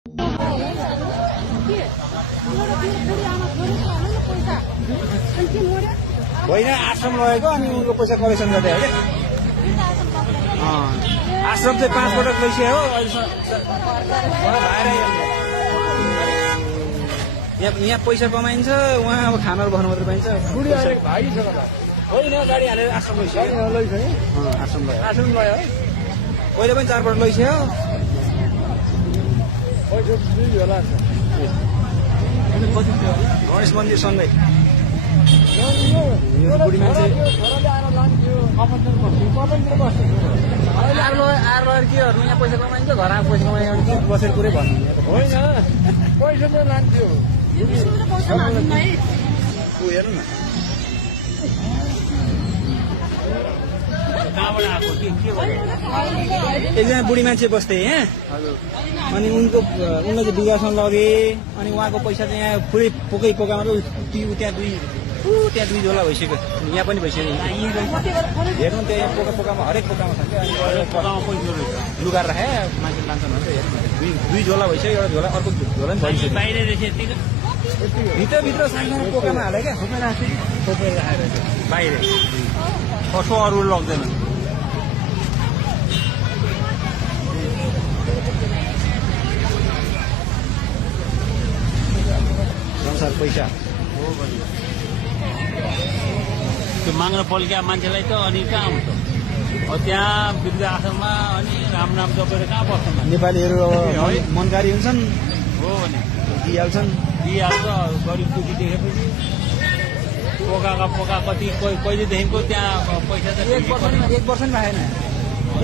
होइन आश्रम लगेको अनि उनको पैसा कलेक्सन गर्दै हो क्या आश्रम चाहिँ 5 पटक लैसक्यो हो यहाँ पैसा कमाइन्छ उहाँ अब खानाहरू भन्नु मात्र पाइन्छ होइन गाडी हालेर आश्रम लैसक्यो आश्रम लयो पहिले पनि 4 पटक लैसक्यो गणेश मन्दिर सन्दै बुढी मान्छे आर के गर्नु यहाँ पैसा कमाइन्छ घर आएको पैसा कमाइन्छ बसेर कुरै भन्नु होइन पैसा त लान्थ्यो हेर्नु न एकजना बुढी मान्छे बस्थे यहाँ अनि उनले चाहिँ विवाहसँग लगे अनि उहाँको पैसा चाहिँ यहाँ पुरै पोकै पोकामा त्यहाँ दुई झोला भइसक्यो यहाँ पनि भइसक्यो हेर्नु त्यहाँ पोका पोकामा हरेक पोकामा छ क्या लुगा राखे मान्छे लान्छन् भन्छ हेर्नु दुई झोला भइसक्यो एउटा झोला अर्को झोला पनि भइसक्यो भित्रभित्र सानो पोकामा हाले क्या खोपेर राखेर बाहिर कसो अरू लग्दैन संसार पैसा त्यो माग्न पल्क्या मान्छेलाई त अनि कहाँ आउँछ त्यहाँ वृद्ध आश्रममा अनि राम नाम जपेर कहाँ बस्छ नेपालीहरू अब मनकारी हुन्छन् हो भने दिइहाल्छ गरिब दुखी देखेपछि पोका कति कहिलेदेखिको त्यहाँ पैसा त 1 वर्ष पनि राखेन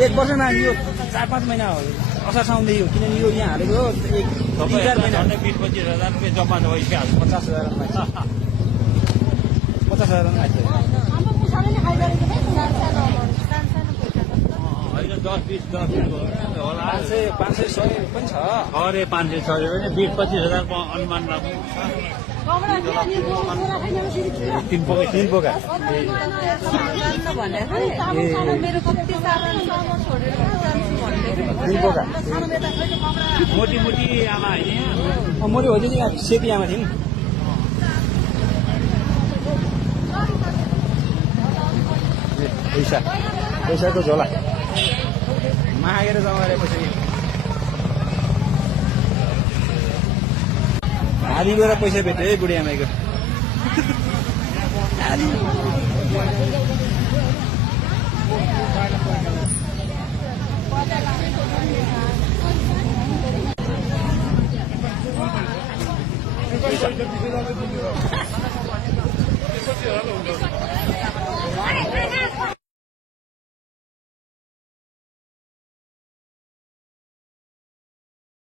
1 वर्ष राख्यो यो 4-5 महिना हो असार साउनदेखि हो किनभने यो यहाँ हालेको 3-4 महिना 20-25 हजार रुपियाँ जम्मा भइसक्यो 50,000 होइन 10-20 होला 500-600 पनि छ अरे 500-600 भने 20-25 हजारको अनुमान राख्नु 3 पोका मोटी आमा होइन मोटी हो चाहिँ सेती आमा थिइन् पैसाको झोला मागेर जम्मा गरेपछि आधी गएर पैसा भेट्यो है बुढी आमाईको